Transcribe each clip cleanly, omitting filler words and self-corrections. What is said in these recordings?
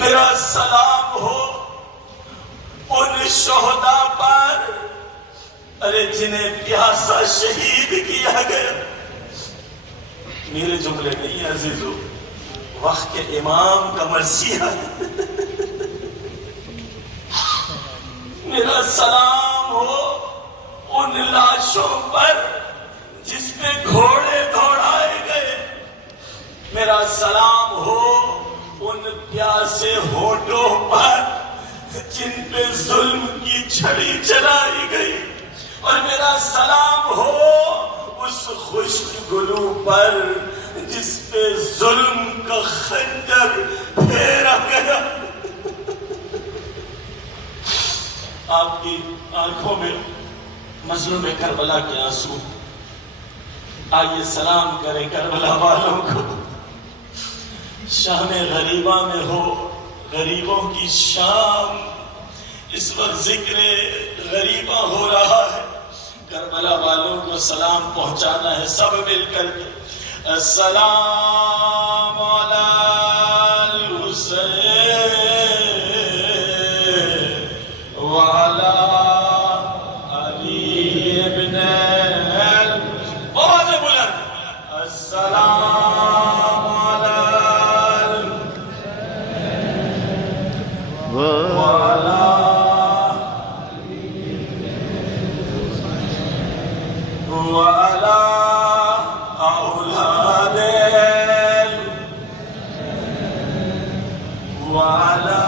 میرا سلام ہو ان شہداء پر ارے جنہیں پیاسا شہید کیا گیا. میرے جملے نہیں عزیزو، وقت کے امام کا مرثیہ ہے. میرا سلام ہو ان لاشوں پر جس پہ گھوڑے دوڑائے گئے. میرا سلام ہو ان پیاسے ہونٹوں پر جن پہ ظلم کی چھڑی چلائی گئی. اور میرا سلام ہو اس خشک گلو پر جس پہ ظلم کا خنجر پھیرا گیا. آپ کی آنکھوں میں مظلوم کربلا کے آنسو. آئیے سلام کریں کربلا والوں کو. شام غریبہ میں ہو غریبوں کی شام. اس وقت ذکر غریبہ ہو رہا ہے. کربلا والوں کو سلام پہنچانا ہے سب مل کر کے. السلام علی الحسین وعلی علی ابن بہت بلند. السلام علی وعلی وعلی اولاد وعلی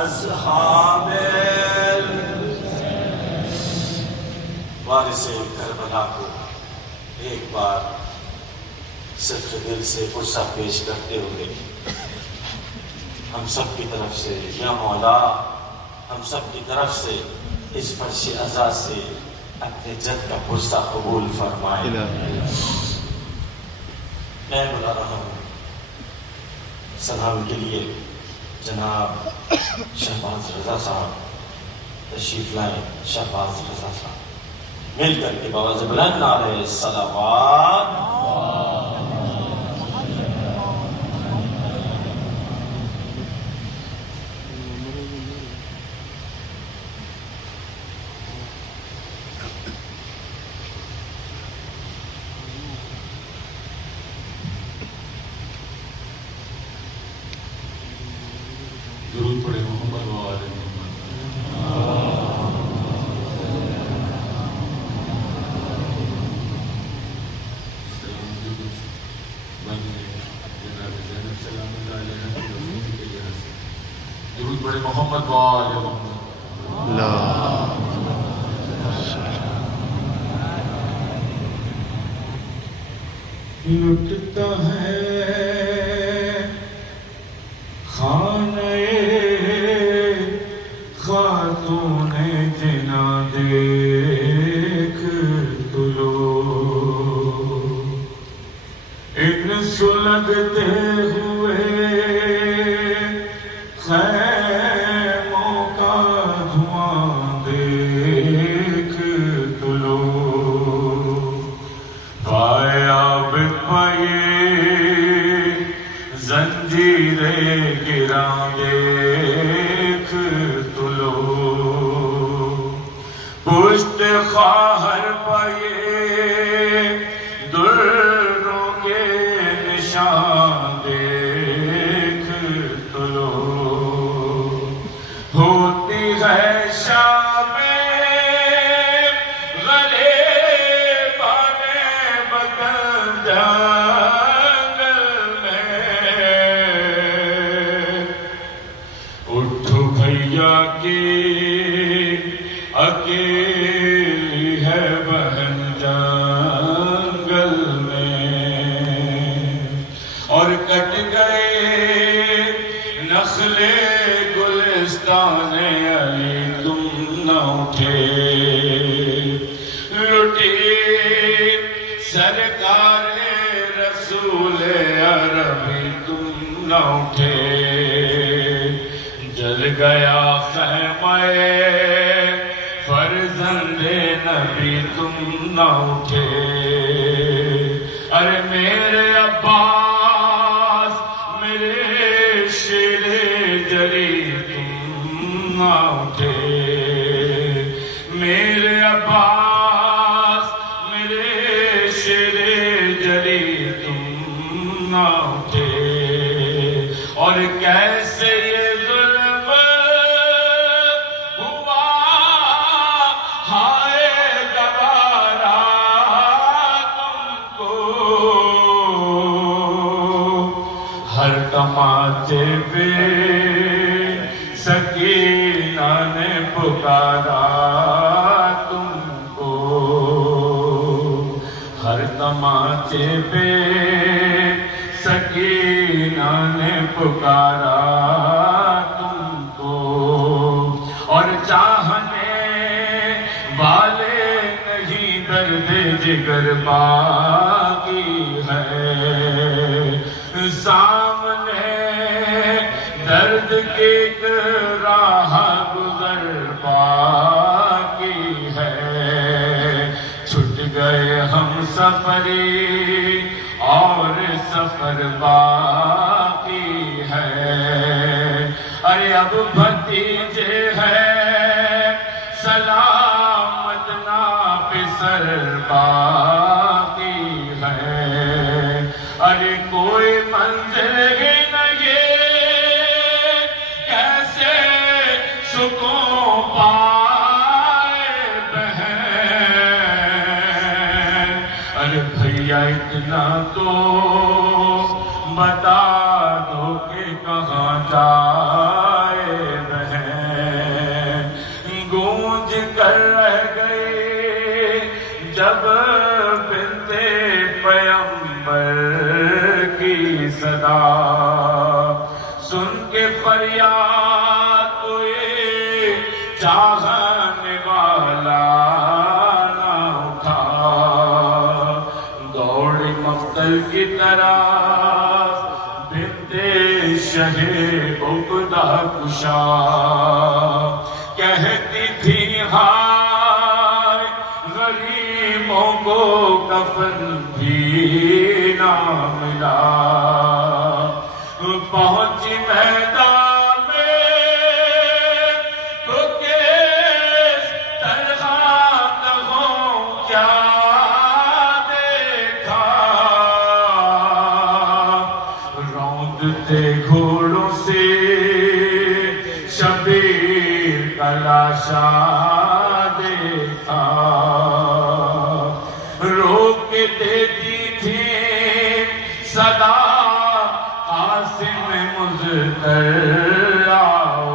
اصحاب وارث کربلا کو ایک بار صدق دل سے غصہ پیش کرتے ہوئے ہم سب کی طرف سے یا مولا ہم سب کی طرف سے اس فرش عزا سے اپنے جد کا غصہ قبول فرمائے. میں بلا رہا ہوں سلام کے لیے جناب شہباز رضا صاحب تشریف لائیں. شہباز رضا صاحب مل کر کے بآواز بلند نعرہ صلوات. درود پڑھے محمد و آل محمد. درود پڑھے محمد و آل محمد. لٹتا ہے خانہ خاتون جنا دیکھ تو لو. ان سلگتے ہوئے خیموں کا دھواں دیکھ تو لو. پایا پائے زنجیریں گراں دیکھ تو لو. پشت خواہر پائے دروں کے نشان دیکھ تو لو. ہوتی ہے شام غلے بانے بدن جنگل میں. اٹھو بھیا کی اکیلی ہے بہن جنگل میں. اور کٹ گئے نخلے گلستان علی تم نہ اٹھے. لٹی سرکار رسول عربی تم نہ اٹھے. جل گیا خیمہ فرزند نبی تم نہ اٹھے. ارے میرے عباس میرے شیر جری تم نہ اٹھے، میرے عباس میرے شیر جری تم نہ اٹھے، اور کیسے یہ ظلم ہوا ہائے گوارا تم کو، ہر تماچے پہ سکینہ نے پکارا تم کو، ہر تماچے پہ سکینہ نے پکارا تم کو، اور چاہنے والے نہیں درد جگر باقی ہے، سامنے درد کی ایک راہ گزر باقی ہے، چھٹ گئے ہم سفری اور سفر باقی ہے، ارے اب بھتیجے ہے سلامت ناپسر باقی ہے، ارے کوئی منزل ہی نہیں کیسے سکون پائے بہن، ارے بھیا اتنا تو بتا دو کہ کہاں جائے بہن، گونج کر رہ گئی جب بنت پیغمبر کی صدا، سن کے فریاد کوئی چاہنے والا نہ اٹھا، دوڑی مقتل کی طرح بنت شہ عقدہ کشا، کہتی تھی ہائے غریبوں کو کفن بھی نہ ملا، پہنچی میدان میں تو کس طرح کہوں کیا دیکھا، روندتے گھوڑوں سے شبیر کا لاشا دیکھا، روک کے دیتی تھی صدا قاسم مزدر آؤ،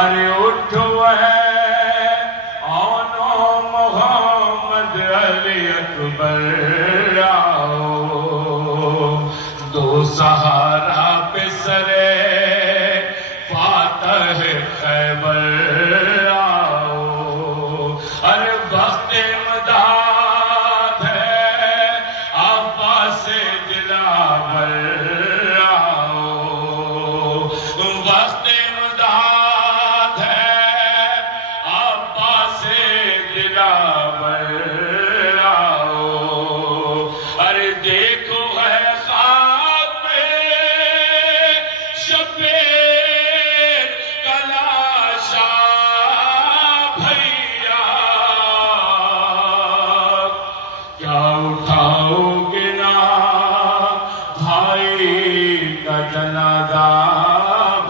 ارے اٹھو ہے آنو محمد علی اکبر آؤ، دو سہارا پہ سرے فاتح خیبر آؤ، ارے وقت امداد ہے عباس دلاور آؤ، وقت امداد ہے عباس دلاور آؤ، ارے دیکھو ہے خواب میں شبیر کا لاشا بھیا، کیا اٹھاؤ گے نا بھائی کا جنازہ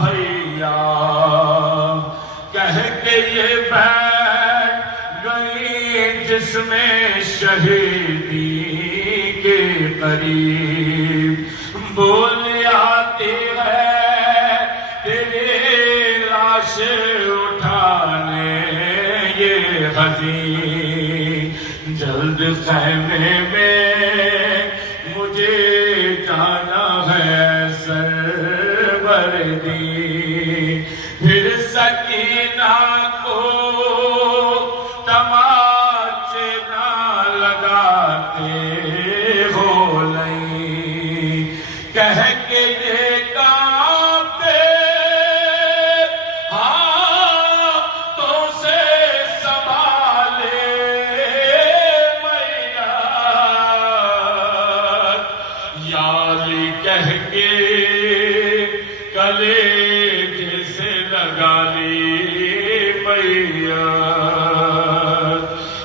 بھیا، کہہ کے یہ بیٹھ گئی جس میں شہیدی کے قریب، بول آتی ہے تیری لاش اٹھانے یہ حزین، جلد خیمے میں مجھے جانا ہے سروردی، پھر سکینہ کو تماچے نہ لگاتے ہو لئی، کہہ کے یہ کانپتے ہاتھوں سے سنبھالے میت، یا علی کہہ کے کلیجے لگا لی میاں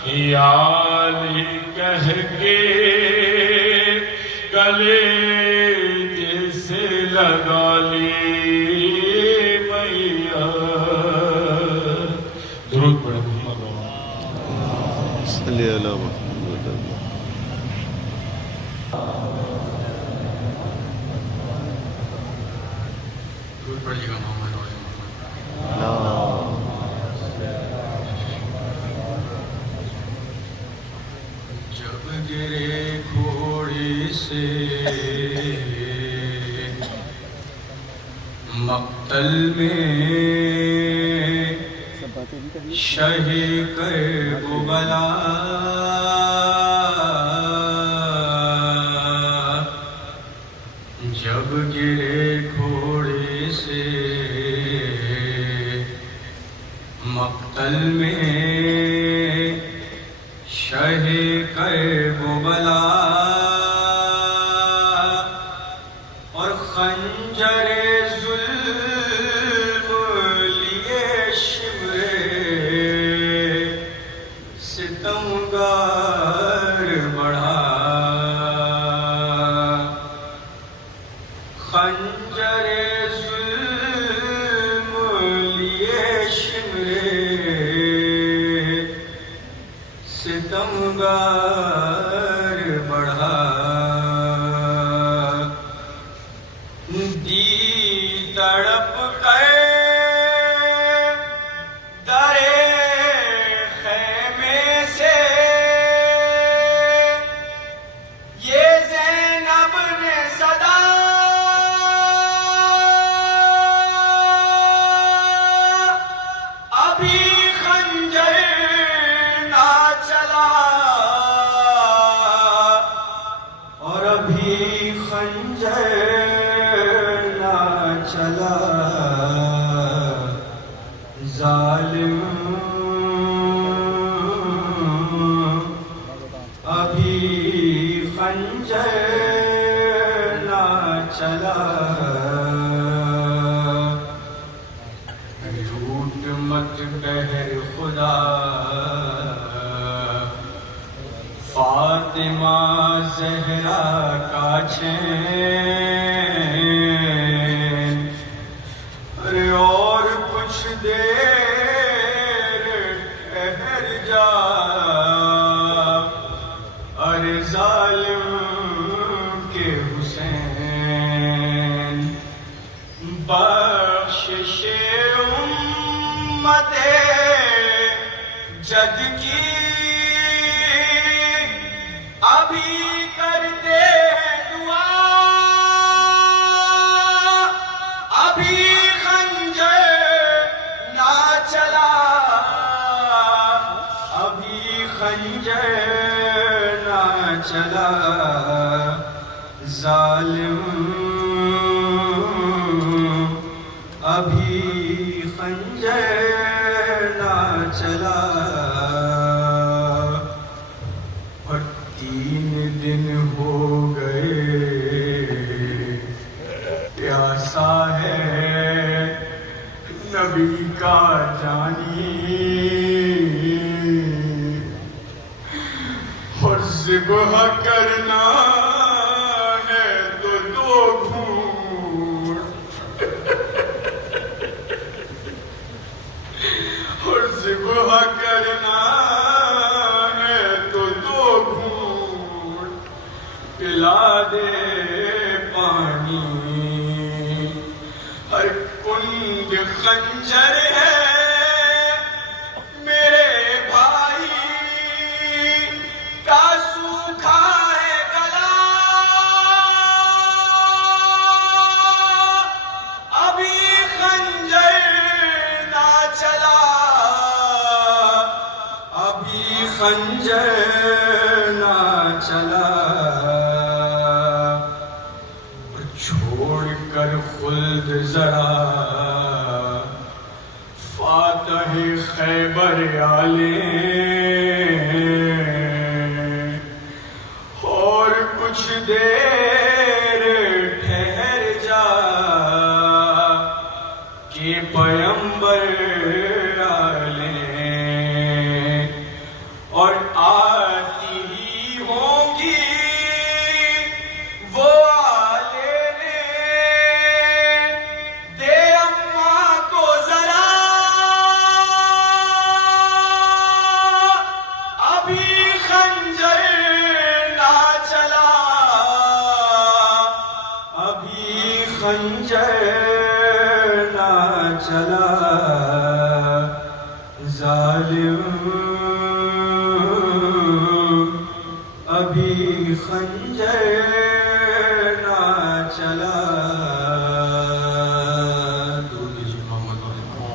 یا علی کہہ کے کلیجے سے لگا لی میاں. درود پڑھیں محمد صلی اللہ محمد. درود پڑھیے گا محمد جب گرے گھوڑی سے مقتل میں شہ کربلا جب گرے گھوڑے سے مقتل میں شہ کربلا اور خنجر ظلم لیے شمرے ستمگار بڑھا خنجر ظلم لیے شمرے ستمگار بڑھا دی تڑپ کر درے خیمے سے یہ زینب نے صدا ابھی خنجر نہ چلا اور ابھی خنجر نہ چلا ظالم ابھی خنجر نہ چلا لوٹ مت بہر خدا فاطمہ زہرا کا چین ارے اور کچھ دیر ٹھہر جا ارے ظالم کے حسین بخشش امت جد کی ابھی کرتے ہیں دعا ابھی خنجر نہ چلا ابھی خنجر نہ چلا ظالم ابھی خنجر نہ چلا اور 3 دن ہو گئے پیاسا ہے نبی کا جانی اور ذبح کرنا ہے تو 2 گھونٹ اور ذبح کرنا ہے تو 2 گھونٹ پلا دے پانی ہر کند خنجر ہے میرے بھائی کا سوکھا ہے گلا ابھی خنجر نہ چلا ابھی خنجر نہ چلا چھوڑ کر خلد ذرا فاتح خیبر عالم اور کچھ دیر ٹھہر جا پیمبر آلے اور آتی ہی ہوں گی وہ آلے نے دے اماں کو ذرا ابھی خنجر نہ چلا ابھی خنجر نہ چلا ظالم ابھی خنجر نہ چلا درود بھیجو محمد علیہ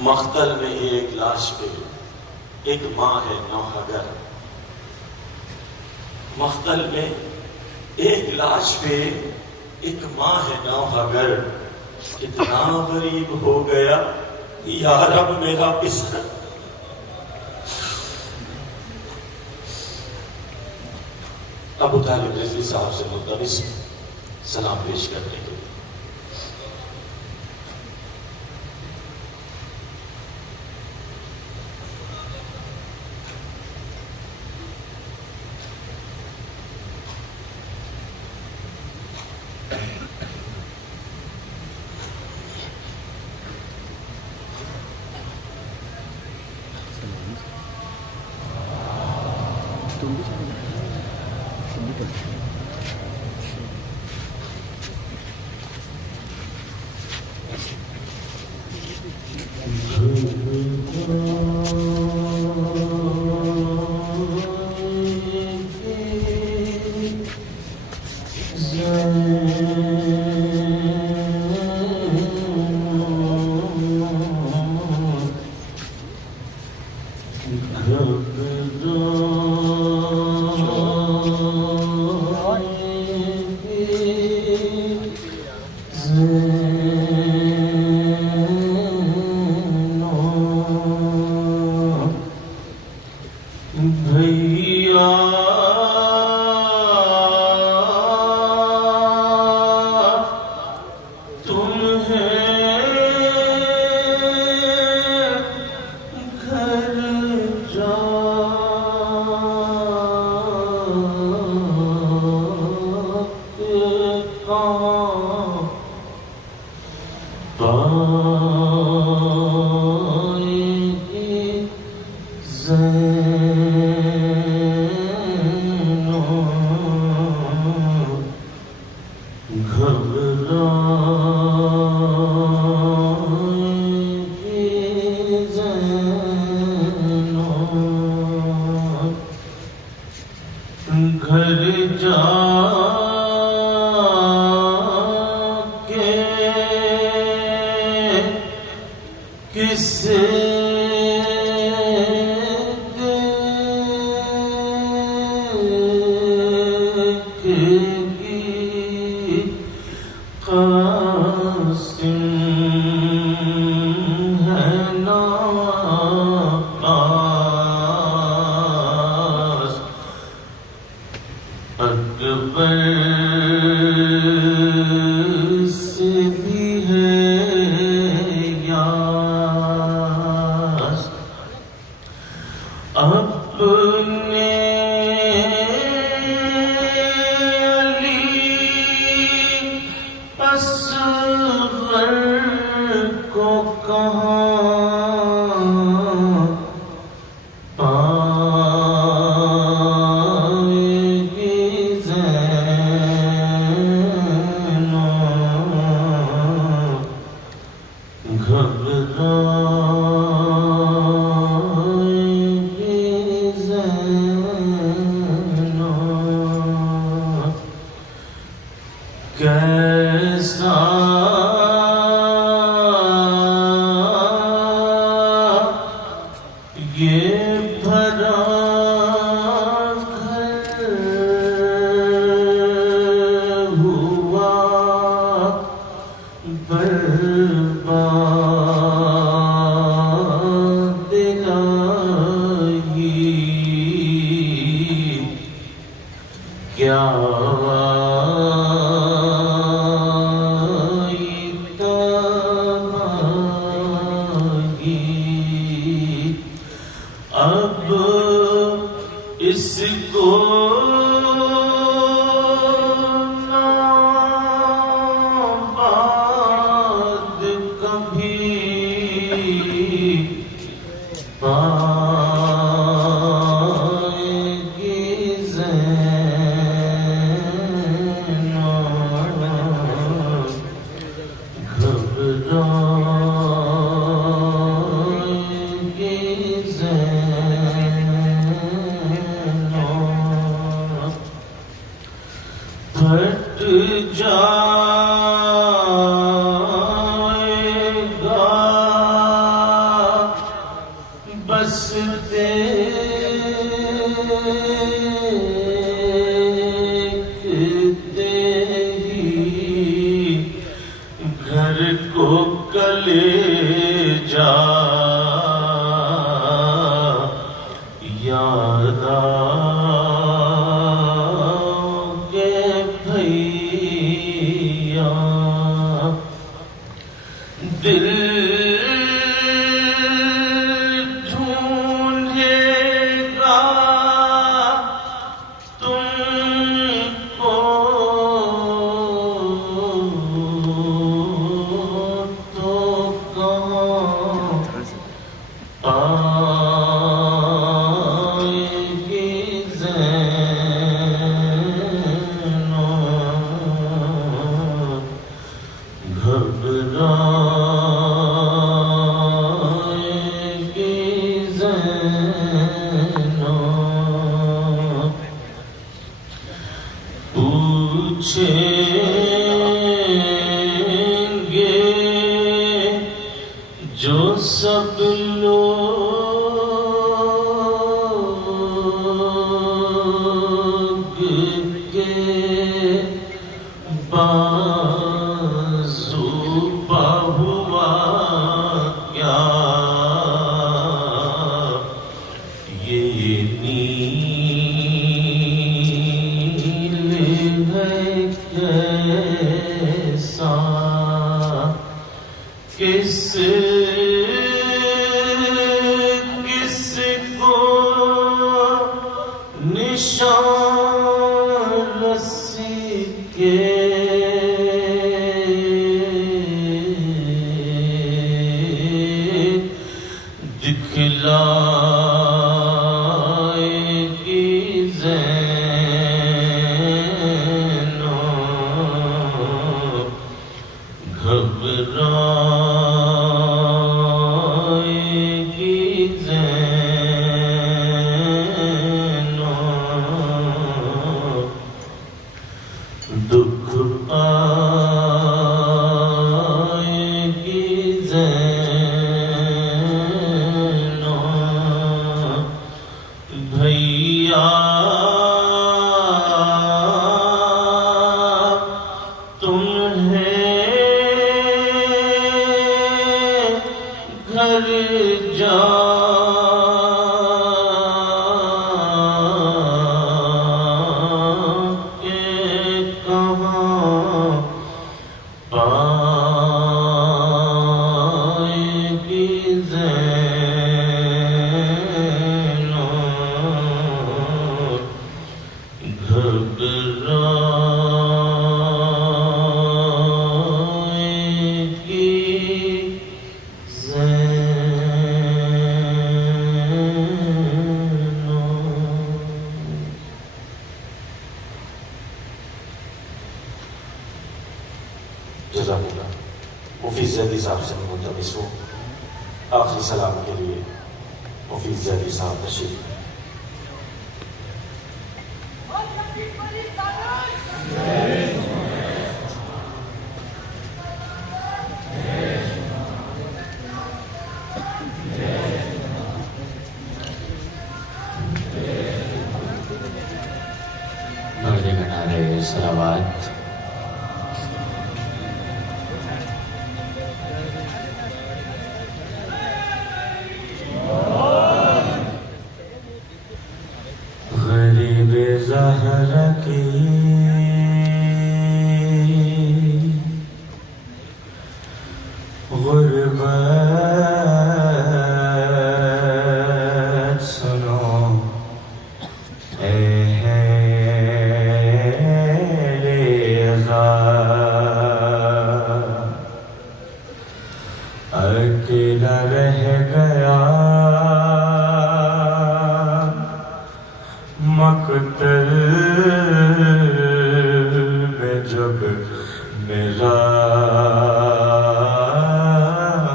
مقتل میں ایک لاش پہ ایک ماں ہے نوحگر مقتل میں ایک لاش پہ ایک ماں ہے نوحگر کتنا غریب ہو گیا یا رب میرا پسر ابو طالب رضوی صاحب سے ملتمس سلام پیش کرنے کے لیے پائے گی زینب کیا اب اس کو نہ بعد کبھی پائے گی زینب، گھبرائے گی زینب، پھٹ جائے گا بس دیکھتے ہی گھر کو کلیجہ یاد آؤگے بھیا، دل ڈھونڈے گا تم کو تو کہاں پائے گی زینب، گھبرائے گی زینب، پوچھیں گے جو سب لوگ کے بازو پا ہوا کیا، یہ نیل ہے کیسا، کس کو نشان رسی کے دکھلائے گی زینب، گھبرائے گی زینب، دکھ پائے گی زینب، بھیا تمہیں گھر جا کے کہاں پائے گی زینب، گھبرائے گی زینب۔ جزاک اللہ۔ مفید زیدی صاحب سے ملتمس ہوں آخری سلام کے لیے مفید زیدی صاحب تشریف۔ بڑے گنارے صلوات، غریب زہرا کی غربت سنو اے اکیلا رہ گیا مقتل میں جب میرا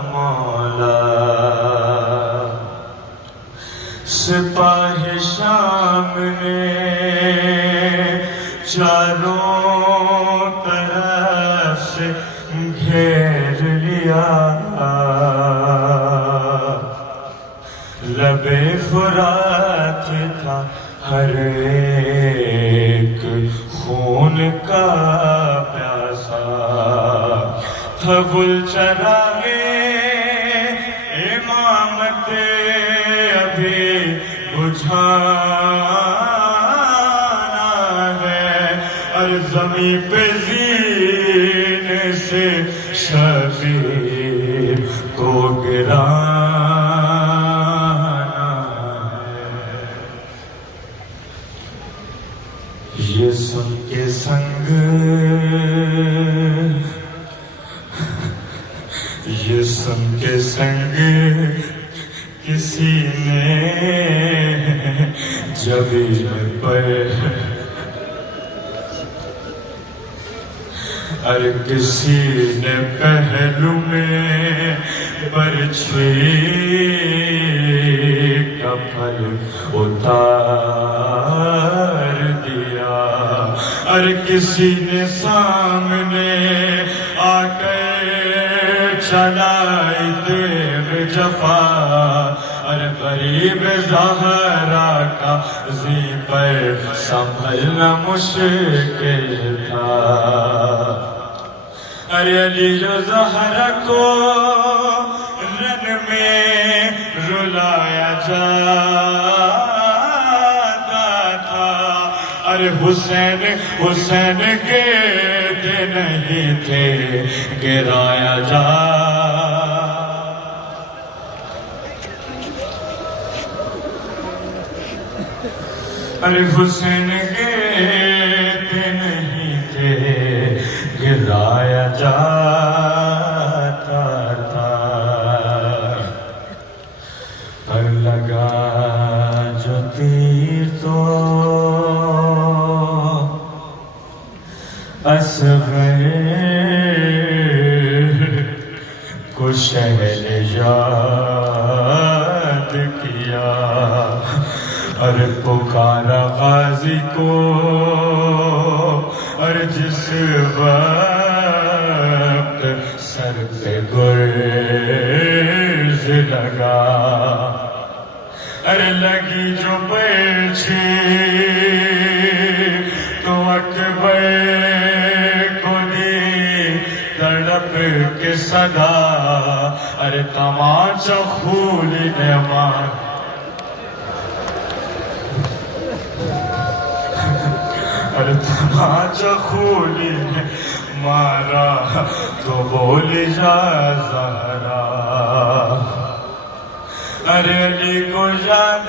مولا سپاہ شام نے چاروں طرف سے گھیر لیا لب فرات تھا ہر ایک خون کا پیاسا تھا گل چراغے امامت ابھی بجھانا ہے اور زمین پہ زین سے شبیر کو گرانا ہے یہ سن کے سنگ یہ سن کے سنگ کسی نے جبین پر اور کسی نے پہلو میں برچھی کا پھل اتار دیا اور کسی نے سامنے آ کر چلائی دیو جفا اور غریب زہرا کا زی پر سنبھلنا مشکل تھا ارے علی جو زہرا کو رن میں رلایا جاتا تھا ارے حسین حسین کہتے نہیں تھے گرایا جا ارے حسین کہتے نہیں تھے گرایا جاتا تھا پر لگا جو تیر تو اصغر کو شہر یاد کیا اور پکارا غازی کو اور جس وقت سر پہ گرز لگا ارے لگی جو برچھی تو اکبر کو دی تڑپ کے صدا ارے تماچا خولی نے مار ارے تماچا خولی نے مارا تو بولی جا زہرا ارے علی کو یاد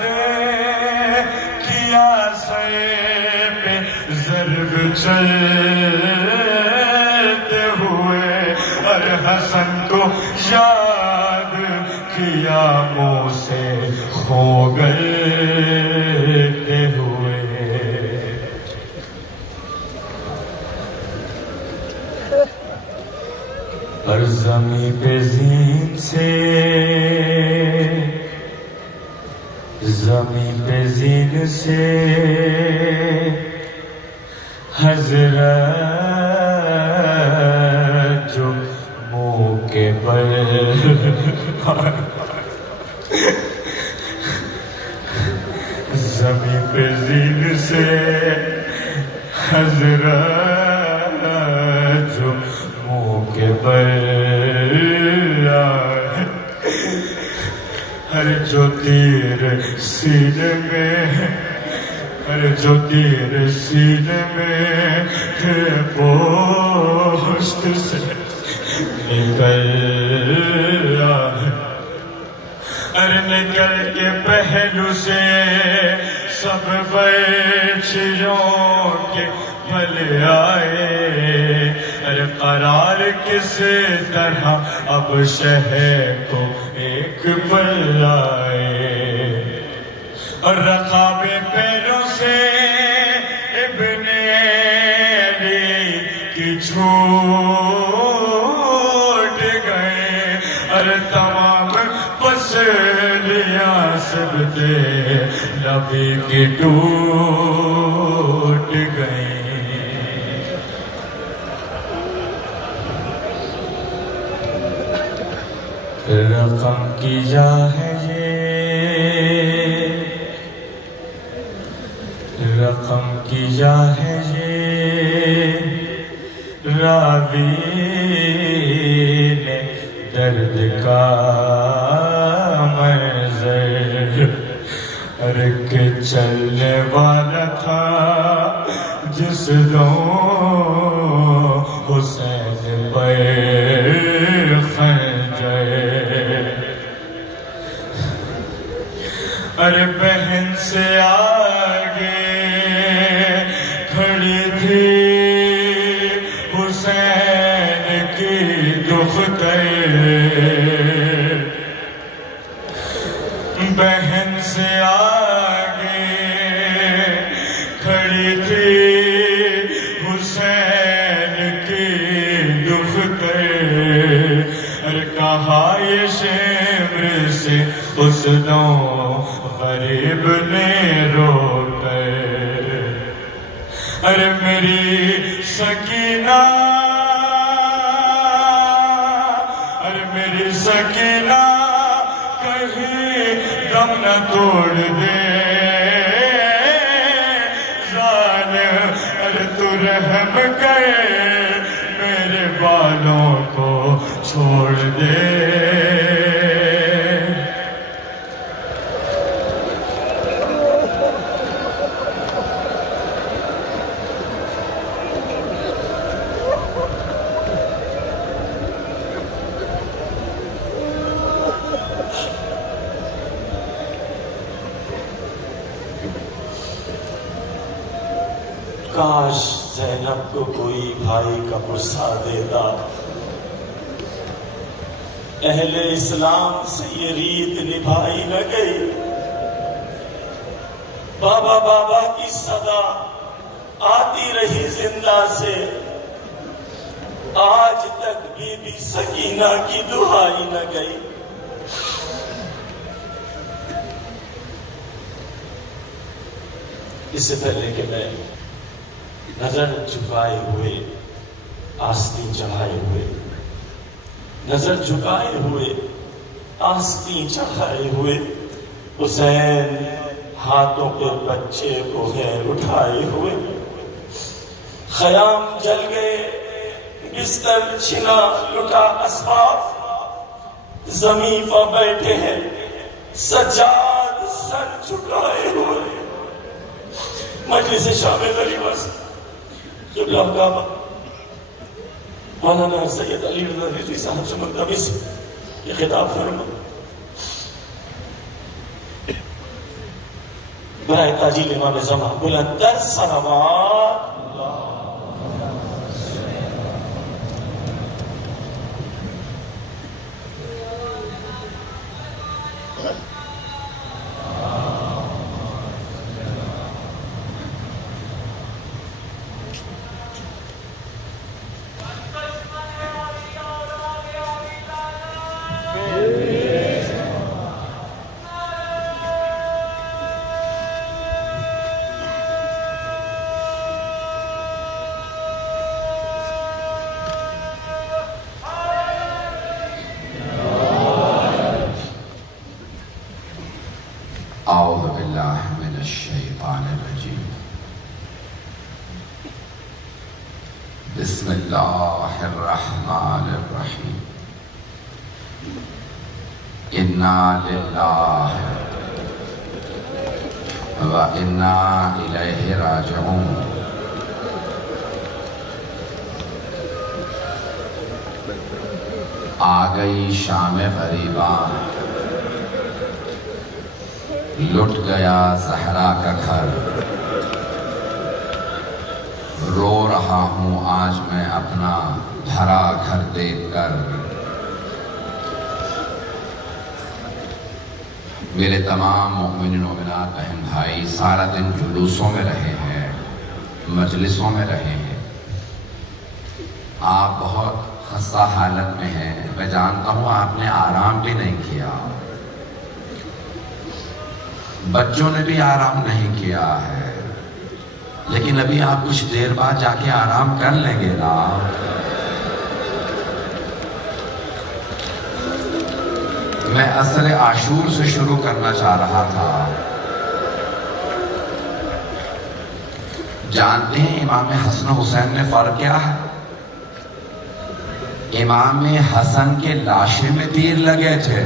کیا سر پہ ضرب چلتے ہوئے ارے حسن کو یاد کیا منہ سے کھوگلتے ہوئے اور زمین پہ زین سے زمین پہ زین سے حضرت جو منہ کے بل زمین پہ زین سے حضرت جو منہ کے بل ہر جو تیر سینے میں جو تیر سینے میں تھے پوشت سے نکل آئے، نکل کے پہلو سے سب بچیوں کے پھل آئے، قرار کس طرح اب شہر کو ایک پل آئے، اور رقاب پیروں سے ابن علی کی چھوٹ گئے، اور تمام پسلیاں سب دے نبی کی ٹوٹ گئے۔ رقم کی جا ہے یہ، رقم کی جا ہے یہ، راوی نے درد کا منظر، کہ چلنے والا تھا جس دوں حسین پر ارے بہن سے آگے کھڑی تھی حسین کی دختر، بہن سے آگے کھڑی تھی حسین کی دختر، اور کہا یہ شمر سے اس دوں غریب نے رو کر، ارے میری سکینہ، ارے میری سکینہ کہیں دم نہ توڑ دے، ظالم ارے تو رحم کر میرے بالوں کو چھوڑ دے۔ کاش زینب کو کوئی بھائی کا پرسہ دیتا، اہل اسلام سے یہ ریت نبھائی نہ گئی، بابا بابا کی صدا آتی رہی زندہ سے، آج تک بی بی سکینہ کی دعائی نہ گئی۔ اس سے پہلے کہ میں نظر جھکائے ہوئے آستین چڑھائے ہوئے، نظر جھکائے ہوئے آستین چڑھائے ہوئے، حسین ہاتھوں پہ بچے کو ہے اٹھائے ہوئے، خیام جل گئے، بستر چھنا لٹا اصحاب، زمین پر بیٹھے ہیں سجاد سر جھکائے ہوئے، مجلس شامل غریبہ سے قبلہ کعبہ مولانا سید علی رضا رضوی صاحب سے مقتبس یہ خطاب فرما، برائے تاجیل امام زمان بلند در صلوات اعوذ باللہ من الشیطان الرجیم، بسم اللہ الرحمن الرحیم، انا للہ وَإِنَّا إِلَيْهِ رَاجِعُونَ۔ آ گئی شام غریباں، لٹ گیا زہرا کا گھر، رو رہا ہوں آج میں اپنا بھرا گھر دیکھ کر۔ میرے تمام مومنین و مومنات بہن بھائی سارا دن جلوسوں میں رہے ہیں، مجلسوں میں رہے ہیں، آپ بہت خستہ حالت میں ہیں، میں جانتا ہوں آپ نے آرام بھی نہیں کیا، بچوں نے بھی آرام نہیں کیا ہے، لیکن ابھی آپ کچھ دیر بعد جا کے آرام کر لیں گے نا۔ میں عصر عاشور سے شروع کرنا چاہ رہا تھا۔ جانتے ہیں امام حسن حسین میں فرق کیا ہے؟ امام حسن کے لاشے میں تیر لگے تھے،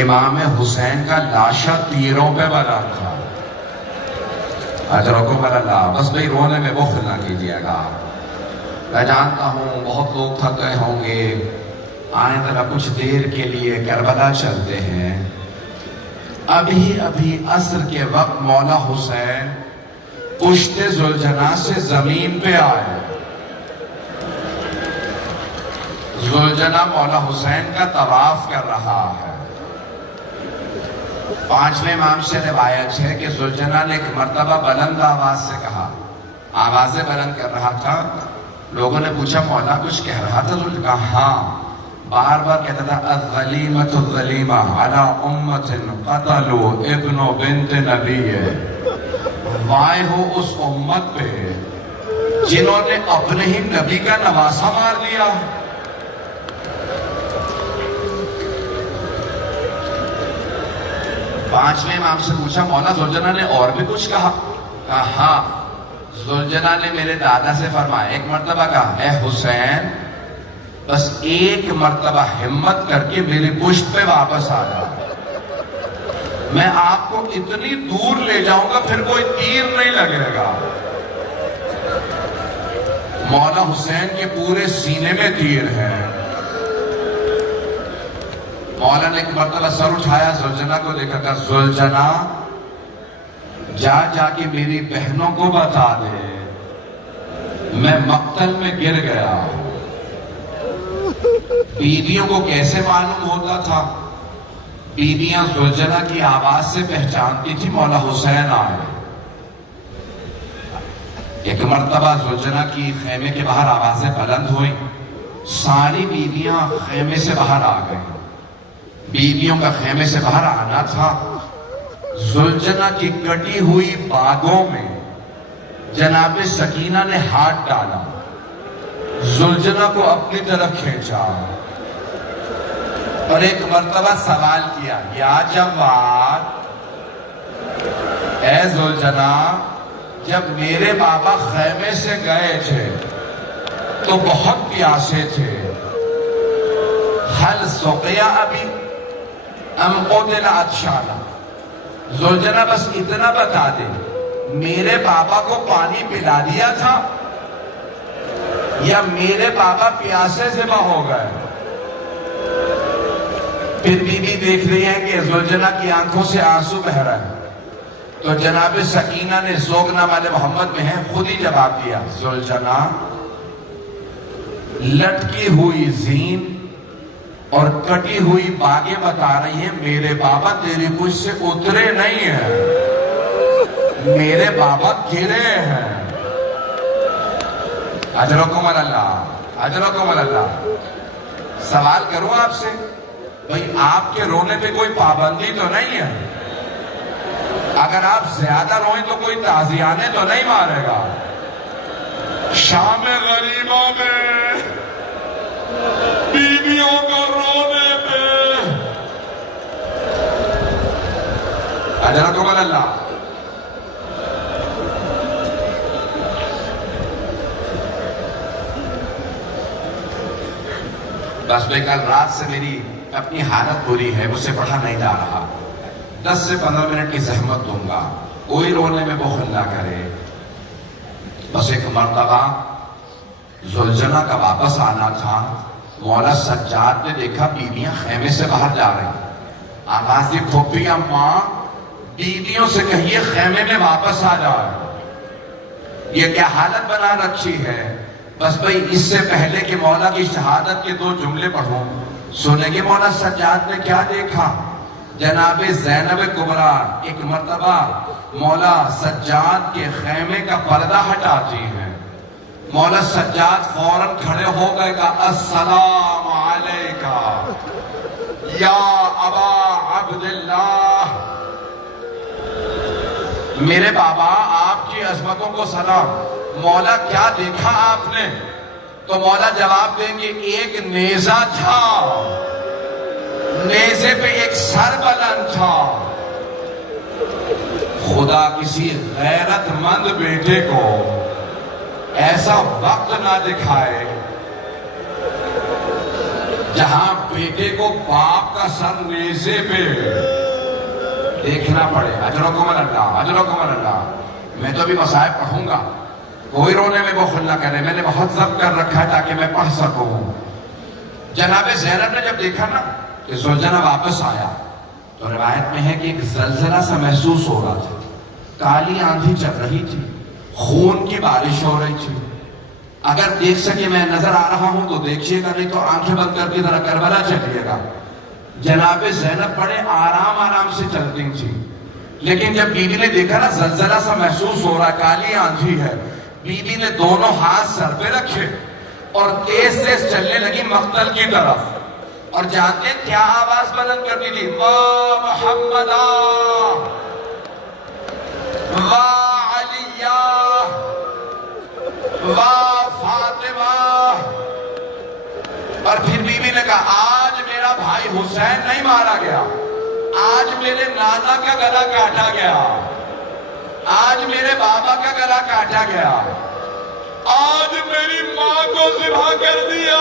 امام حسین کا لاشا تیروں پہ بنا تھا۔ اجرکم اللہ، بس بھئی رونے میں بخل نہ کیجیے گا، میں جانتا ہوں بہت لوگ تھک گئے ہوں گے، آئیں ذرا کچھ دیر کے لیے کربلا چلتے ہیں۔ ابھی عصر کے وقت مولا حسین پشت ذوالجناح سے زمین پہ آئے، ذوالجناح مولا حسین کا طواف کر رہا ہے۔ پانچویں امام سے روایت ہے کہ ذوالجناح نے ایک مرتبہ بلند آواز سے کہا، آوازیں بلند کر رہا تھا، لوگوں نے پوچھا مولا کچھ کہہ رہا تھا؟ ذوالجناح کہا ہاں، بار بار کہتا تھا الغلیمۃ الغلیمہ علی امت قتلوا ابن بنت نبی، وائے ہو اس امت پہ جنہوں نے اپنے ہی نبی کا نواسہ مار لیا۔ پانچویں امام سے پوچھا مولا ذوالجناح نے اور بھی کچھ کہا؟ کہا ہاں، ذوالجناح نے میرے دادا سے فرمایا، ایک مرتبہ کہا اے حسین بس ایک مرتبہ ہمت کر کے میری پشت پہ واپس آ جا، میں آپ کو اتنی دور لے جاؤں گا پھر کوئی تیر نہیں لگے گا۔ مولا حسین کے پورے سینے میں تیر ہے۔ مولا نے ایک مرتبہ سر اٹھایا، ذوالجناح کو دیکھا، کہا ذوالجناح جا کے میری بہنوں کو بتا دے میں مقتل میں گر گیا ہوں۔ بیویوں کو کیسے معلوم ہوتا تھا؟ بیویاں ذوالجناح کی آواز سے پہچانتی تھی مولا حسین آئے۔ ایک مرتبہ ذوالجناح کی خیمے کے باہر آوازیں بلند ہوئی، ساری بیویاں خیمے سے باہر آ گئیں۔ بیویوں کا خیمے سے باہر آنا تھا، ذوالجناح کی کٹی ہوئی باگوں میں جناب سکینہ نے ہاتھ ڈالا، ذوالجناح کو اپنی طرف کھینچا اور ایک مرتبہ سوال کیا، یا جواد، اے ذوالجناح جب میرے بابا خیمے سے گئے تھے تو بہت پیاسے تھے، حل سقیا ابھی ام قتل عطشانا، ذوالجناح بس اتنا بتا دے میرے بابا کو پانی پلا دیا تھا یا میرے بابا پیاسے ذبح ہو گئے؟ پھر بی بی دیکھ رہی ہے کہ ذوالجناح کی آنکھوں سے آنسو بہہ رہا ہے، تو جناب سکینہ نے ذوق نامہ محمد میں ہے خود ہی جواب دیا، ذوالجناح لٹکی ہوئی زین اور کٹی ہوئی باغیں بتا رہی ہیں میرے بابا تیری پشت سے اترے نہیں ہیں، میرے بابا گرے ہیں۔ اجرکم اللہ، اجرکم اللہ۔ سوال کروں آپ سے، بھئی آپ کے رونے پہ کوئی پابندی تو نہیں ہے؟ اگر آپ زیادہ روئیں تو کوئی تعزیانے تو نہیں مارے گا؟ شام غریبوں میں بیویوں کو رونے پہ اجرکم اللہ۔ بس بھئی کل رات سے میری اپنی حالت بری ہے، مجھ سے پڑھا نہیں جا رہا، 10 سے 15 منٹ کی زحمت دوں گا، کوئی رونے میں بخل نہ کرے۔ بس ایک مرتبہ زلجنہ کا واپس آنا تھا، مولا سجاد نے دیکھا بیویاں خیمے سے باہر جا رہی، آواز دی پھوپھی اماں بیویوں سے کہیے خیمے میں واپس آ جائے۔ یہ کیا حالت بنا رکھی ہے؟ بس بھئی اس سے پہلے کہ مولا کی شہادت کے 2 جملے پڑھوں، سنیں گے مولا سجاد نے کیا دیکھا؟ جناب زینب کبریٰ ایک مرتبہ مولا سجاد کے خیمے کا پردہ ہٹاتی ہیں، مولا سجاد فوراً کھڑے ہو گئے کہا السلام علیکہ یا ابا عبداللہ، میرے بابا آپ کی عظمتوں کو سلام۔ مولا کیا دیکھا آپ نے؟ تو مولا جواب دیں گے ایک نیزہ تھا، نیزے پہ ایک سر بلند تھا۔ خدا کسی غیرت مند بیٹے کو ایسا وقت نہ دکھائے جہاں بیٹے کو باپ کا سر نیزے پہ دیکھنا پڑے۔ اجرکم اللہ، اجرکم اللہ۔ میں تو بھی مصائب پڑھوں گا، کوئی رونے میں بخل نہ کرے، میں نے بہت ضبط کر رکھا ہے تاکہ میں پڑھ سکوں۔ جناب زینب نے جب دیکھا نا کہ زلجنہ واپس آیا تو روایت میں ہے کہ ایک زلزلہ سا محسوس ہو رہا تھا، کالی آندھی چل رہی تھی، خون کی بارش ہو رہی تھی۔ اگر دیکھ سکے میں نظر آ رہا ہوں تو دیکھیے گا، نہیں تو آنکھیں بند کر کے ذرا کربلا چلیے گا۔ جناب زینب بڑے آرام آرام سے چلتی تھی، لیکن جب بیوی نے دیکھا نا زلزلہ سا محسوس ہو رہا ہے، کالی آندھی ہے، بیوی نے دونوں ہاتھ سر پہ رکھے اور تیز تیز چلنے لگی مقتل کی طرف۔ اور جانتے ہیں کیا آواز بلند کرتی تھی؟ واہ محمدہ، واہ علیہ، واہ فاطمہ۔ اور پھر بیوی نے کہا آج میرا بھائی حسین نہیں مارا گیا، آج میرے نانا کا گلا کاٹا گیا، آج میرے بابا کا گلا کاٹا گیا، آج میری ماں کو ذبح کر دیا۔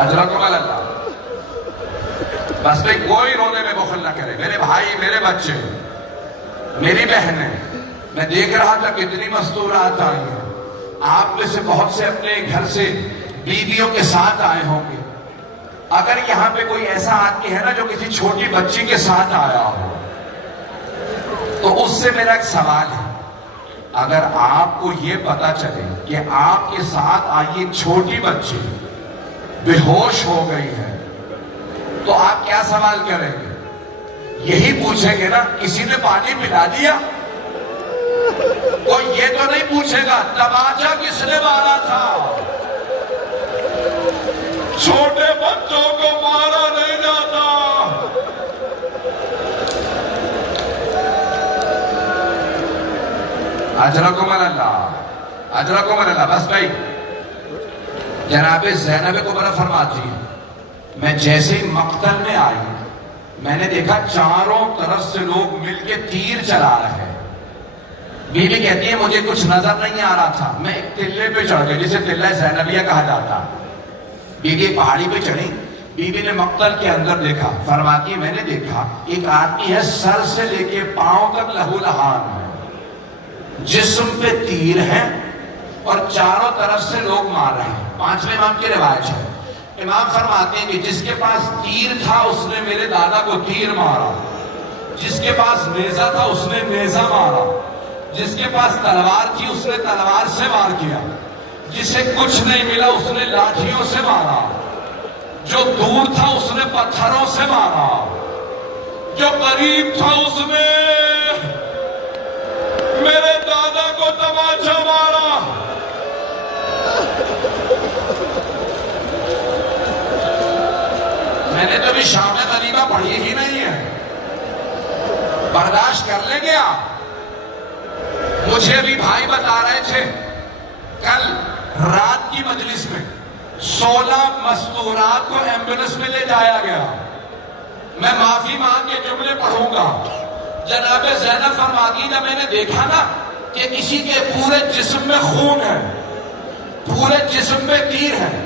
اجرکم اللہ۔ بس بھئی کوئی رونے میں بخل نہ کرے، میرے بھائی، میرے بچے، میری بہنیں، میں دیکھ رہا تھا کتنی مستورات آئی ہیں۔ آپ میں سے بہت سے اپنے گھر سے بیویوں کے ساتھ آئے ہوں گے۔ اگر یہاں پہ کوئی ایسا آدمی ہے نا جو کسی چھوٹی بچی کے ساتھ آیا ہو تو اس سے میرا ایک سوال ہے، اگر آپ کو یہ پتا چلے کہ آپ کے ساتھ آئی ایک چھوٹی بچی بے ہوش ہو گئی ہے تو آپ کیا سوال کریں گے؟ یہی پوچھیں گے نا کسی نے پانی پلا دیا؟ کوئی یہ تو نہیں پوچھے گا تماچا کس نے مارا تھا؟ چھوٹے بچوں کو مارا نہیں جاتا۔ اجرکم اللہ، اجرکم اللہ۔ بس بھائی جناب زینب کبریٰ فرماتی ہے میں جیسے ہی مقتل میں آئی میں نے دیکھا چاروں طرف سے لوگ مل کے تیر چلا رہے ہیں۔ بیوی کہتی ہے مجھے کچھ نظر نہیں آ رہا تھا، میں ایک ٹلے پہ چڑھ گئی جسے ٹلہ زینبیہ کہا جاتا۔ بیوی پہاڑی پہ چڑھی، بیوی نے مقتل کے اندر دیکھا، فرماتی ہے میں نے دیکھا ایک آدمی ہے سر سے لے کے پاؤں تک لہو لہان ہے، جسم پہ تیر ہیں اور چاروں طرف سے لوگ مار رہے ہیں۔ 5ویں امام کی روایت ہے، امام فرماتے ہیں کہ جس کے پاس تیر تھا اس نے میرے دادا کو تیر مارا، جس کے پاس نیزہ تھا اس نے نیزہ مارا، جس کے پاس تلوار تھی اس نے تلوار سے وار کیا، جسے کچھ نہیں ملا اس نے لاٹھیوں سے مارا، جو دور تھا اس نے پتھروں سے مارا، جو قریب تھا اس نے میرے دادا کو تماچا مارا۔ میں نے تو بھی شام غریبہ پڑھی ہی نہیں ہے، برداشت کر لیں گے آپ؟ مجھے بھی بھائی بتا رہے تھے کل رات کی مجلس میں 16 مستورات کو ایمبولنس میں لے جایا گیا۔ میں معافی مانگ کے جملے پڑھوں گا۔ جناب زینب فرماتی جب میں نے دیکھا نا کہ کسی کے پورے جسم میں خون ہے، پورے جسم میں تیر ہے،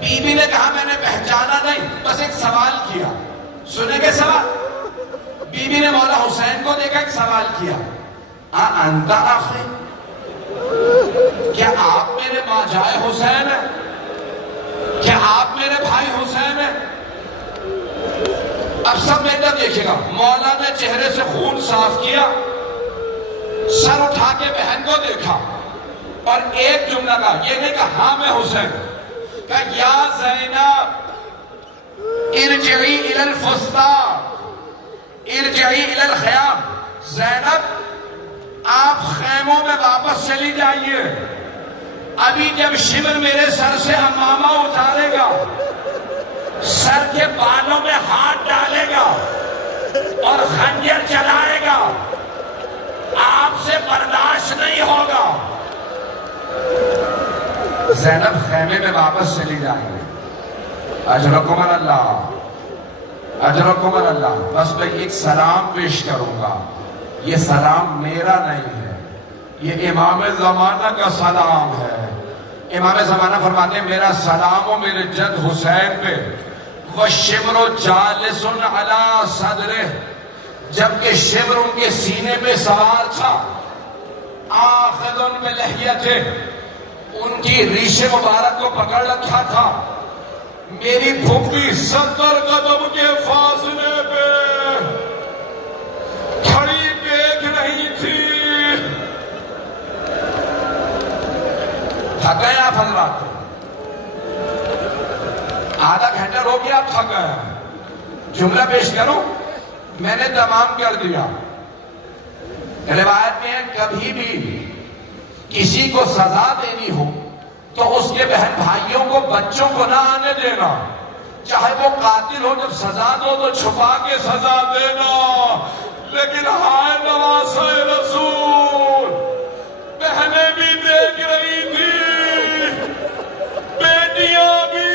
بیوی نے کہا میں نے پہچانا نہیں، بس ایک سوال کیا. سنیں گے سوال؟ بیوی نے مولا حسین کو دیکھا، ایک سوال کیا، انت آخری، کیا آپ میرے ماں جائے حسین ہیں؟ کیا آپ میرے بھائی حسین ہیں؟ اب سب بیٹا دیکھے گا، مولا نے چہرے سے خون صاف کیا، سر اٹھا کے بہن کو دیکھا اور ایک جملہ کہا، یہ نہیں کہا ہاں میں حسین، کہا یا زینب ارجعی الی الفستان ارجعی الی الخیام، زینب آپ خیموں میں واپس چلی جائیے، ابھی جب شمر میرے سر سے امامہ اتارے گا، سر کے بالوں میں ہاتھ ڈالے گا اور خنجر چلائے گا، آپ سے برداشت نہیں ہوگا. زینب خیمے میں واپس چلی جائیں گے. اجرکم اللہ، اجرکم اللہ. بس میں ایک سلام پیش کروں گا، یہ سلام میرا نہیں ہے، یہ امام زمانہ کا سلام ہے. امام زمانہ فرماتے ہیں میرا سلام و میرے جد حسین پہ، وَالشِّمْرُ جَالِسٌ عَلَىٰ صَدْرِهِ، جبکہ شمر ان کے سینے پہ سوار تھا، آخذٌ بِلِحْيَتِهِ، ان کی ریش مبارک کو پکڑ رکھا تھا. میری پھوپھی 70 قدم کے فاصلے پہ کھڑی دیکھ رہی تھی. تھک گئے آپ حضرات؟ آدھا گھنٹہ رو کے آپ تھک گئے. جملہ پیش کروں، میں نے تمام کر دیا. روایت میں کبھی بھی کسی کو سزا دینی ہو تو اس کے بہن بھائیوں کو، بچوں کو نہ آنے دینا، چاہے وہ قاتل ہو، جب سزا دو تو چھپا کے سزا دینا. لیکن ہائے نواسہ رسول، بہنیں بھی دیکھ رہی تھی، بیٹیاں بھی.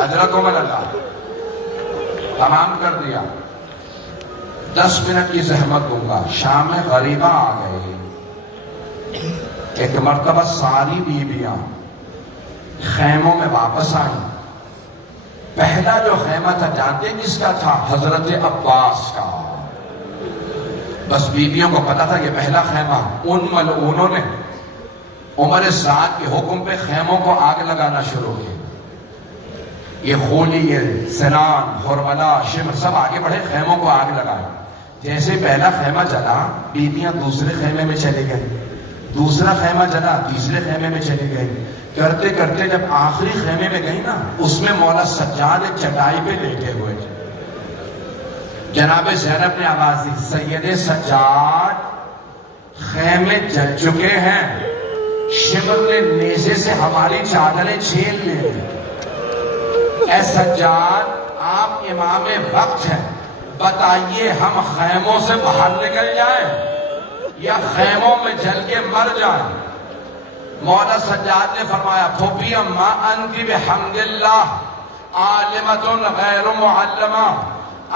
حضرتکم اللہ، تمام کر دیا. 10 منٹ کی زحمت دوں گا. شام میں غریبہ آ گئی. ایک مرتبہ ساری بیویاں خیموں میں واپس آئیں. پہلا جو خیمہ تھا جانتے ہیں کس کا تھا؟ حضرت عباس کا. بس بیویوں کو پتا تھا یہ پہلا خیمہ. ان ملعونوں نے عمر سعد کے حکم پہ خیموں کو آگ لگانا شروع کی. یہ خولی، یہ سنان، حرملہ، شمر سب آگے بڑھے، خیموں کو آگ لگائے. جیسے پہلا خیمہ جلا، بیویاں دوسرے خیمے میں چلے گئے. دوسرا خیمہ جلا، تیسرے خیمے میں چلے گئے. کرتے کرتے جب آخری خیمے میں گئی نا، اس میں مولا سجاد ایک چٹائی پہ لیٹے ہوئے. جناب زینب نے آواز دی، سید سجاد خیمے جل چکے ہیں، شمر نے نیزے سے ہماری چادریں چھین لی. اے سجاد، آپ امام وقت ہیں، بتائیے ہم خیموں سے باہر نکل جائیں یا خیموں میں جل کے مر جائیں؟ مولا سجاد نے فرمایا، پھوپھی اما انتی بحمد اللہ عالمۃ غیر معلمہ،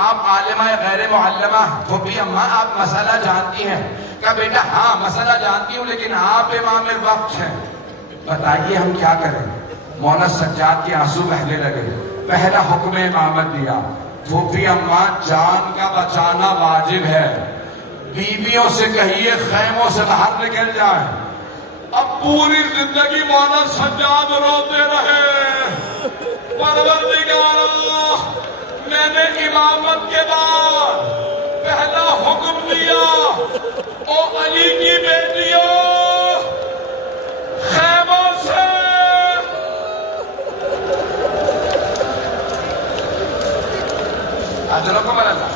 آپ عالمہ غیر معلمہ. پھوپھی اما آپ مسئلہ جانتی ہیں؟ کہا بیٹا ہاں مسئلہ جانتی ہوں، لیکن آپ امام وقت ہیں، بتائیے ہم کیا کریں؟ مولا سجاد کے آنسو بہنے لگے. پہلا حکم امامت دیا، پھوپھی اما جان کا بچانا واجب ہے، بیویوں سے کہیے خیموں سے باہر نکل جائیں. اب پوری زندگی مولا سجاد روتے رہے، پروردگارا میں نے امامت کے بعد پہلا حکم دیا، او علی کی بیٹیوں خیموں سے. حضرتکم اللہ،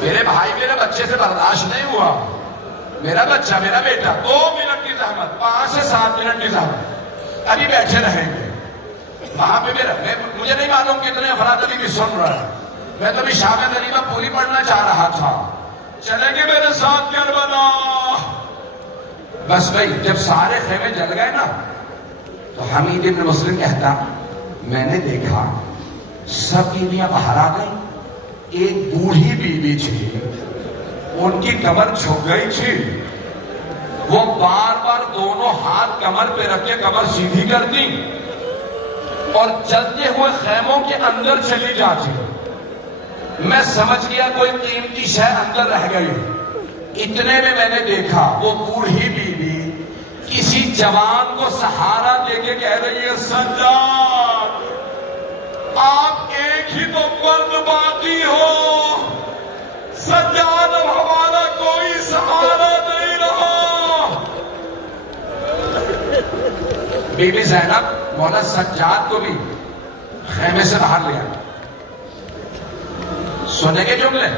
میرے بھائی میرے بچے سے برداشت نہیں ہوا. میرا بچہ، میرا بیٹا، 2 منٹ کی زحمت، 5 سے 7 منٹ کی زحمت، ابھی بیٹھے رہیں گے. وہاں پہ مجھے نہیں معلوم کتنے افراد ابھی بھی سن رہا ہے. میں تو ابھی شام غریبہ پوری پڑھنا چاہ رہا تھا. چلیں گے میرے ساتھ کربلا؟ بس بھائی جب سارے خیمے جل گئے نا، تو حمید ابن مسلم کہتا، میں نے دیکھا سب بیویاں باہر آ گئیں. ایک بوڑھی بیوی تھی، ان کی کمر جھک گئی تھی، وہ بار بار دونوں ہاتھ کمر پہ رکھ کے کمر سیدھی کرتی اور چلتے ہوئے خیموں کے اندر چلی جاتی. میں سمجھ گیا کوئی قیمتی شے اندر رہ گئی. اتنے میں نے دیکھا وہ بوڑھی بیوی کسی جوان کو سہارا دے کے کہہ رہی ہے سجاد آپ ایک ہی تو مرد باقی ہو، سجاد اب ہمارا کوئی سہارا نہیں رہا. بی بی زینب مولا سجاد کو بھی خیمے سے باہر لیا. سنیں گے جملے؟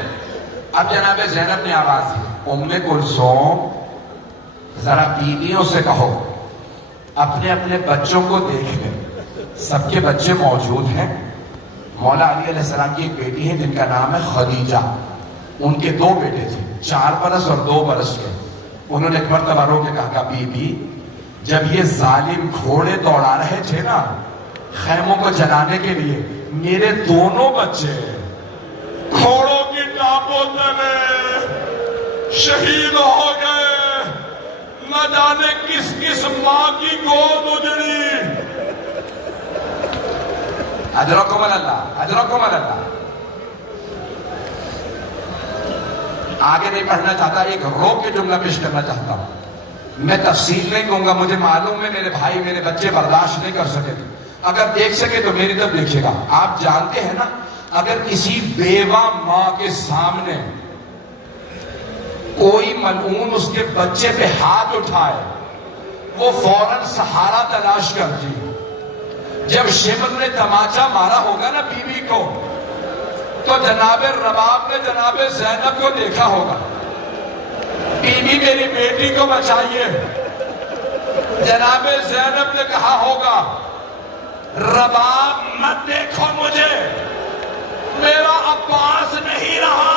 اب جناب زینب نے آواز دی ام کلثوم ذرا بیویوں سے کہو اپنے اپنے بچوں کو دیکھ لیں. سب کے بچے موجود ہیں. مولا علی علیہ السلام کی ایک بیٹی ہے جن کا نام ہے خدیجہ. ان کے 2 بیٹے تھے، 4 برس اور 2 برس کے. انہوں نے ایک مرتبہ رو کے کہا بی بی جب یہ ظالم گھوڑے دوڑا رہے تھے نا خیموں کو جلانے کے لیے، میرے دونوں بچے گھوڑوں کی ٹاپوں تلے شہید ہو گئے. نہ جانے کس کس ماں کی گود اجڑی. اجرکم اللہ، اجرکم اللہ. آگے نہیں پڑھنا چاہتا، ایک روک کے جملہ پیش کرنا چاہتا ہوں. میں تفصیل نہیں کہوں گا، مجھے معلوم ہے میرے بھائی میرے بچے برداشت نہیں کر سکے. اگر دیکھ سکے تو میری طرف دیکھے گا. آپ جانتے ہیں نا اگر کسی بیوہ ماں کے سامنے کوئی ملعون اس کے بچے پہ ہاتھ اٹھائے وہ فوراً سہارا تلاش کرتی. جب شمر نے تماچا مارا ہوگا نا بیوی کو تو جناب رباب نے جناب زینب کو دیکھا ہوگا، بیوی میری بیٹی کو بچائیے. جناب زینب نے کہا ہوگا رباب مت دیکھو مجھے، میرا عباس نہیں رہا.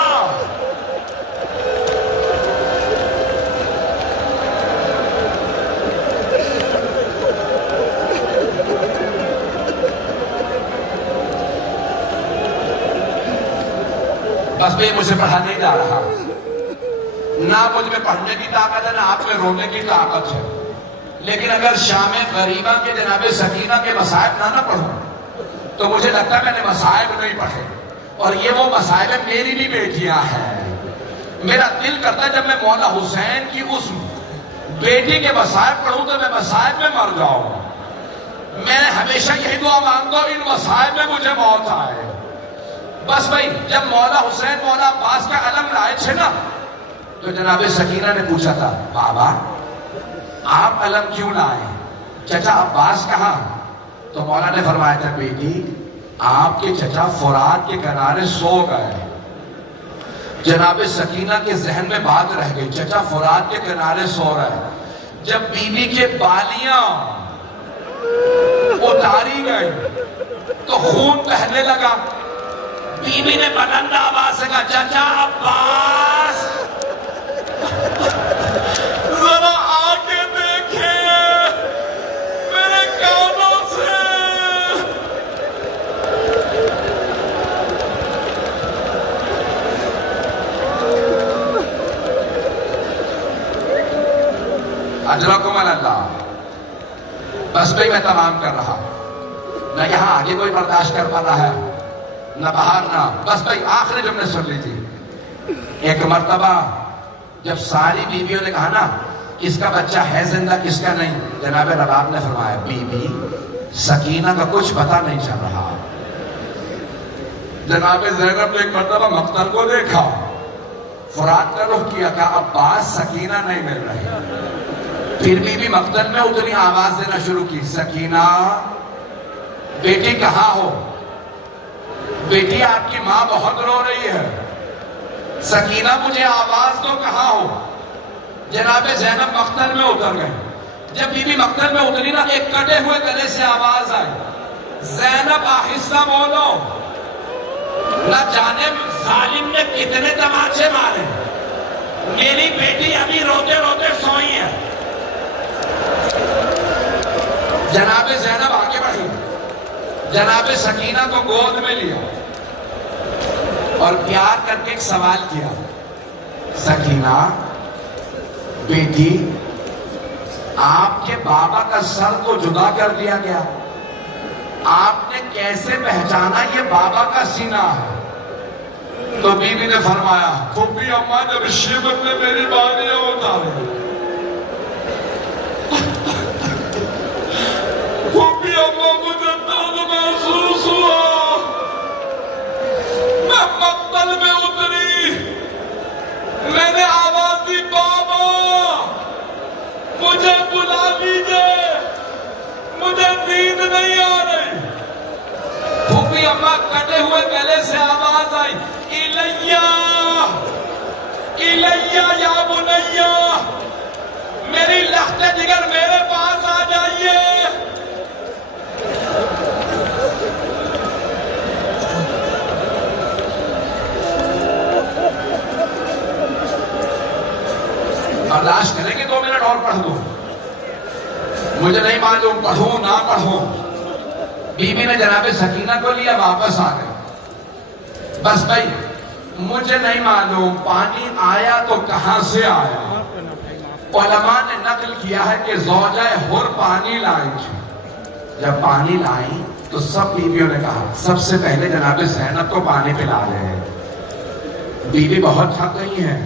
بس میں مجھے پڑھا نہیں جا رہا، نہ مجھ میں پڑھنے کی طاقت ہے نہ آپ میں رونے کی طاقت ہے. لیکن اگر شام غریبہ کے جناب سکینہ کے مصائب نہ پڑھوں تو مجھے لگتا ہے میں نے مصائب نہیں پڑھے. اور یہ وہ مصائب میری بھی بیٹیاں ہیں. میرا دل کرتا ہے جب میں مولا حسین کی اس بیٹی کے مصائب پڑھوں تو میں مصائب میں مر جاؤں. میں ہمیشہ یہی دعا مانگتا ہوں ان مصائب میں مجھے موت آئے. بس بھائی جب مولا حسین مولا عباس کا علم لائے تھے نا تو جناب سکینہ نے پوچھا تھا بابا آپ علم کیوں لائے، چچا عباس کہاں؟ تو مولا نے فرمایا تھا بیٹی آپ کے چچا فرات کے کنارے سو گئے. جناب سکینہ کے ذہن میں بات رہ گئی، چچا فرات کے کنارے سو رہے. جب بیوی کے بالیاں اتاری گئی تو خون بہنے لگا. بیوی نے بلند آواز سے کہا چچا عباس ذرا آگے دیکھیں میرے کانوں سے. اجرکم اللہ. بس بھائی میں تمام کر رہا، نہ یہاں آگے کوئی برداشت کر پا رہا ہے نہ باہر نہ. بس بھائی آخری جملے سن لیجیے. ایک مرتبہ جب ساری بیویوں نے کہا نا کس کا بچہ ہے زندہ کس کا نہیں، جناب رباب نے فرمایا بی بی سکینہ کا کچھ پتہ نہیں چل رہا. جناب زینب نے ایک مرتبہ مقتل کو دیکھا، فرات کا رخ کیا، کہا عباس سکینہ نہیں مل رہی. پھر بی بی مقتل میں اتنی آواز دینا شروع کی سکینہ بیٹی کہاں ہو، بیٹی آپ کی ماں بہت رو رہی ہے، سکینہ مجھے آواز دو کہاں ہو. جناب زینب مقتل میں اتر گئے. جب بی بی مقتل میں اتری نا ایک کٹے ہوئے گلے سے آواز آئی زینب آہستہ بولو. نہ جانے ظالم نے کتنے تماچے مارے، میری بیٹی ابھی روتے روتے سوئی ہے. جناب زینب آگے بڑھی، جناب سکینہ کو گود میں لیا اور پیار کر کے ایک سوال کیا سکینہ بیٹی آپ کے بابا کا سر کو جدا کر دیا گیا. آپ نے کیسے پہچانا یہ بابا کا سینہ ہے؟ تو بی بی نے فرمایا پھوپھی اماں جب شیبت نے میری بالیاں اتاری، پھوپھی اماں مجھے درد محسوس ہوا، میں مقتل میں اتری، میں نے آواز دی بابا مجھے بلا لیجیے، مجھے نیند نہیں آ رہی. پھوپھی اماں کٹے ہوئے گلے سے آواز آئی الیہ الیہ یا بنیہ، میری لخت جگر میرے پاس آ جائیے. برداشت کریں گے 2 منٹ اور پڑھ دوں؟ مجھے نہیں معلوم پڑھوں نہ پڑھوں. بی بی نے جناب سکینہ کو لیا، واپس آ گئے. بس بھائی مجھے نہیں معلوم پانی آیا تو کہاں سے آیا. علماء نے نقل کیا ہے کہ زوجہ حر پانی لائی تھی. جب پانی لائی تو سب بیویوں نے کہا سب سے پہلے جناب زینب کو پانی پلا لے. بیوی بہت تھک گئی ہیں.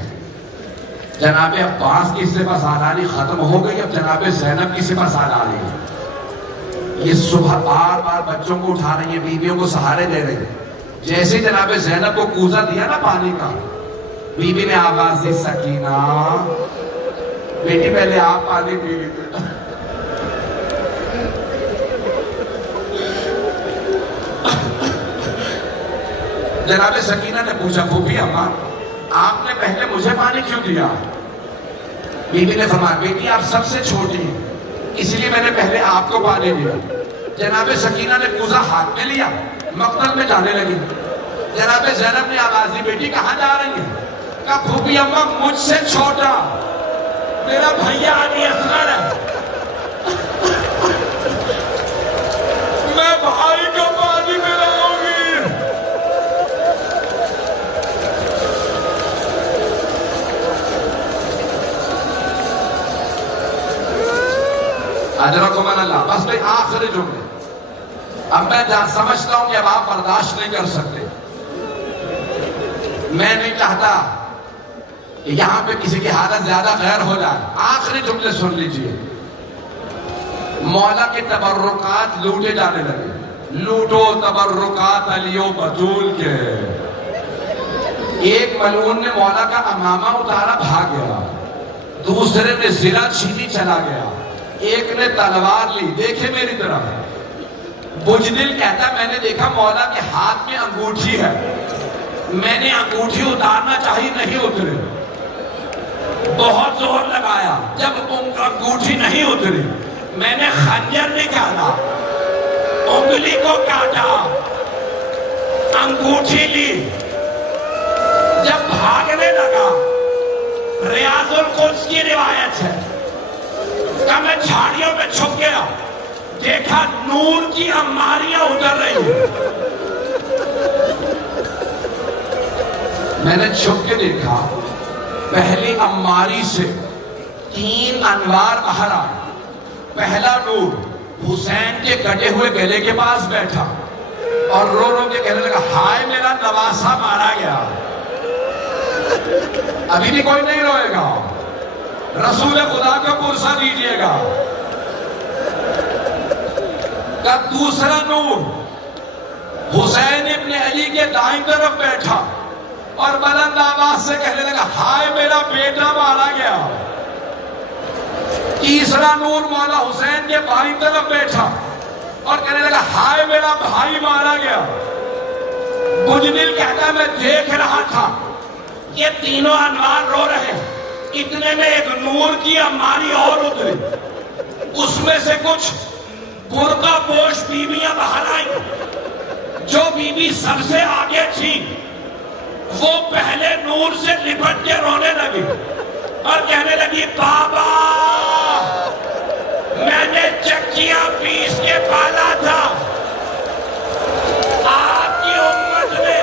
جناب عباس کی سپہ سالاری ختم ہو گئی، اب جناب زینب کی سپہ سالاری. یہ صبح بار بار بچوں کو اٹھا رہی ہیں، بیویوں کو سہارے دے رہی ہیں. جیسے جناب زینب کو کوزہ دیا نا پانی کا، بی بی نے آواز دی سکینہ بیٹی پہلے آپ پانی پی لیجیے. جناب سکینہ نے پوچھا پھوپھی اماں آپ نے پہلے مجھے پانی کیوں دیا؟ بی بی نے فرمایا بیٹی آپ سب سے چھوٹی ہیں اس لیے میں نے پہلے آپ کو پانی دیا. جناب سکینہ نے کوزہ ہاتھ میں لیا، مقتل میں جانے لگی. جناب زینب نے آواز دی بیٹی کہاں جا رہی ہیں؟ کہا پھوپھی اماں مجھ سے چھوٹا میرا بھیا علی اصغر ہے، میں بھائی کو پانی پلاؤں گی. اجرکم اللہ. بس بھائی آخری جملے. اب میں سمجھتا ہوں کہ اب آپ برداشت نہیں کر سکتے. میں نہیں چاہتا کہ یہاں پہ کسی کی حالت زیادہ غیر ہو جائے. آخری جملے سن لیجئے. مولا کے تبرکات لوٹے جانے لگے. لوٹو تبرکات علی و بطول کے. ایک ملعون نے مولا کا امامہ اتارا بھاگ گیا، دوسرے نے زرہ چھینی چلا گیا، ایک نے تلوار لی. دیکھے میری طرف. بجدل کہتا میں نے دیکھا مولا کے ہاتھ میں انگوٹھی ہے، میں نے انگوٹھی اتارنا چاہی نہیں اتری. بہت زور لگایا، جب انگوٹھی نہیں اتری میں نے خنجر نکالا، انگلی کو کاٹا، انگوٹھی لی. جب بھاگنے لگا، ریاض القدس کی روایت ہے کہ میں جھاڑیوں میں چھپ گیا، دیکھا نور کی عماریاں اتر رہی ہیں. میں نے چھپ کے دیکھا پہلی عماری سے 3 انوار باہر آئے. پہلا نور حسین کے کٹے ہوئے گلے کے پاس بیٹھا اور رو رو کے کہنے لگا ہائے میرا نواسہ مارا گیا. ابھی بھی کوئی نہیں روئے گا، رسول خدا کا پرسہ دیجئے گا. کہ دوسرا نور حسین ابن علی کے دائیں طرف بیٹھا اور بلند آواز سے کہنے لگا ہائے میرا بیٹا مارا گیا. تیسرا نور مولا حسین کے بائیں طرف بیٹھا اور کہنے لگا ہائے میرا بھائی مارا گیا. بجدل کہتا ہے میں دیکھ رہا تھا یہ تینوں انوار رو رہے، اتنے میں ایک نور کی عماری اور اتری. اس میں سے کچھ برقع پوش بیویاں باہر آئیں. جو بیوی سب سے آگے تھی وہ پہلے نور سے لپٹ کے رونے لگی اور کہنے لگی بابا میں نے چکیاں پیس کے پالا تھا، آپ کی امت نے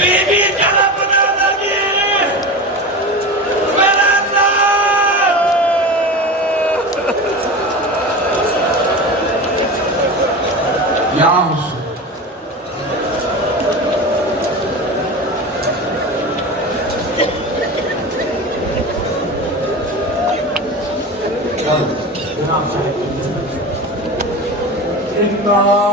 بیوی تڑپنے لگی میرے اللہ یا حسین جناب صاحب إنا